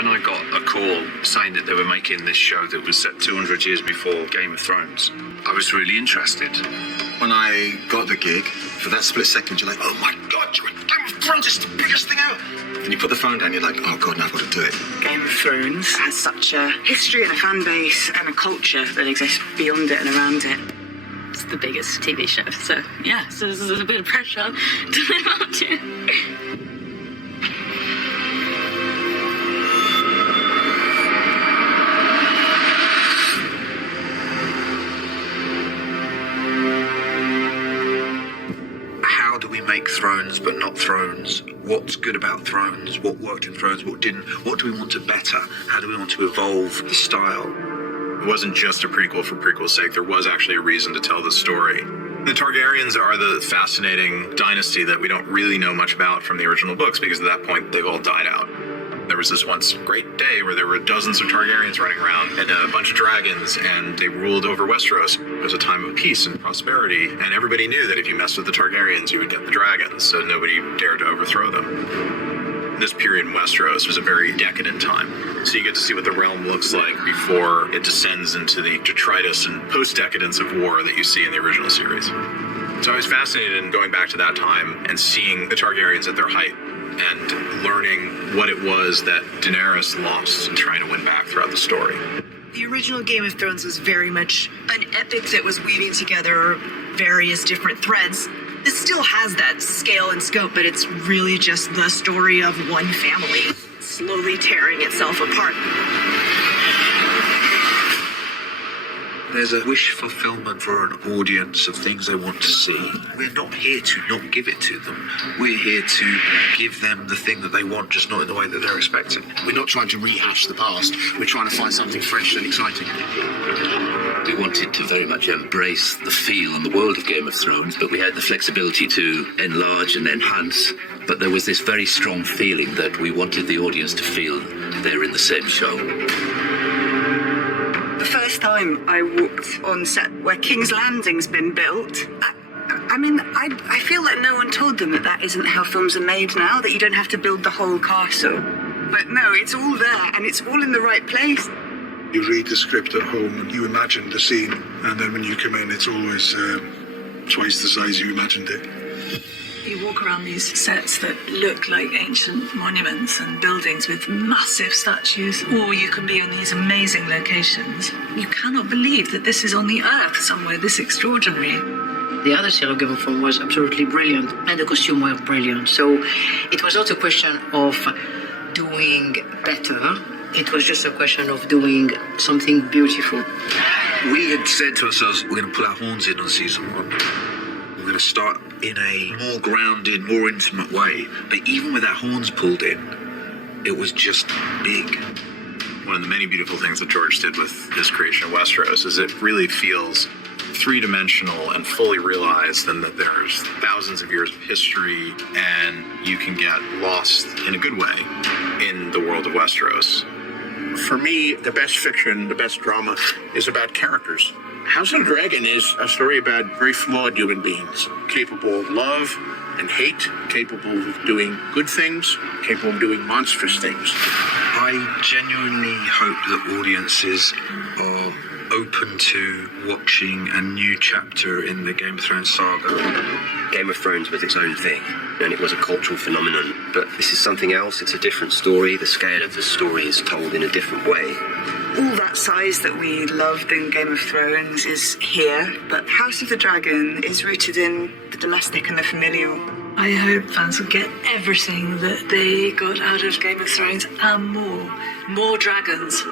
When I got a call saying that they were making this show that was set 200 years before Game of Thrones, I was really interested. When I got the gig, for that split second, you're like, oh my God, you're in Game of Thrones, it's the biggest thing out. And you put the phone down, you're like, oh God, now I've got to do it. Game of Thrones has such a history and a fan base and a culture that exists beyond it and around it. It's the biggest TV show, so yeah, so there's a bit of pressure to live up to. How do we make Thrones but not Thrones? What's good about Thrones? What worked in Thrones? What didn't? What do we want to better? How do we want to evolve the style? It wasn't just a prequel for prequel's sake. There was actually a reason to tell the story. The Targaryens are the fascinating dynasty that we don't really know much about from the original books because at that point they've all died out. There was this once great day where there were dozens of Targaryens running around and a bunch of dragons, and they ruled over Westeros. It was a time of peace and prosperity, and everybody knew that if you messed with the Targaryens, you would get the dragons, so nobody dared to overthrow them. This period in Westeros was a very decadent time. So you get to see what the realm looks like before it descends into the detritus and post-decadence of war that you see in the original series. So I was fascinated in going back to that time and seeing the Targaryens at their height and learning what it was that Daenerys lost and trying to win back throughout the story. The original Game of Thrones was very much an epic that was weaving together various different threads. This still has that scale and scope, but it's really just the story of one family slowly tearing itself apart. There's a wish fulfillment for an audience of things they want to see. We're not here to not give it to them. We're here to give them the thing that they want, just not in the way that they're expecting. We're not trying to rehash the past. We're trying to find something fresh and exciting. We wanted to very much embrace the feel and the world of Game of Thrones, but we had the flexibility to enlarge and enhance. But there was this very strong feeling that we wanted the audience to feel they're in the same show. The first time I walked on set where King's Landing's been built, I feel like no one told them that that isn't how films are made now, that you don't have to build the whole castle. But no, it's all there and it's all in the right place. You read the script at home and you imagine the scene, and then when you come in, it's always twice the size you imagined it. You walk around these sets that look like ancient monuments and buildings with massive statues, or you can be in these amazing locations. You cannot believe that this is on the earth somewhere this extraordinary. The other series of Game of Thrones was absolutely brilliant, and the costumes were brilliant. So it was not a question of doing better. It was just a question of doing something beautiful. We had said to ourselves, we're going to put our horns in on season 1. We're going to start in a more grounded, more intimate way. But even with our horns pulled in, it was just big. One of the many beautiful things that George did with his creation of Westeros is it really feels three-dimensional and fully realized, and that there's thousands of years of history, and you can get lost in a good way in the world of Westeros. For me, the best fiction, the best drama is about characters. House of the Dragon is a story about very flawed human beings, capable of love and hate, capable of doing good things, capable of doing monstrous things. I genuinely hope that audiences are open to watching a new chapter in the Game of Thrones saga. Game of Thrones was its own thing, and it was a cultural phenomenon. But this is something else, it's a different story. The scale of the story is told in a different way. All that size that we loved in Game of Thrones is here, but House of the Dragon is rooted in the domestic and the familial. I hope fans will get everything that they got out of Game of Thrones and more. More dragons.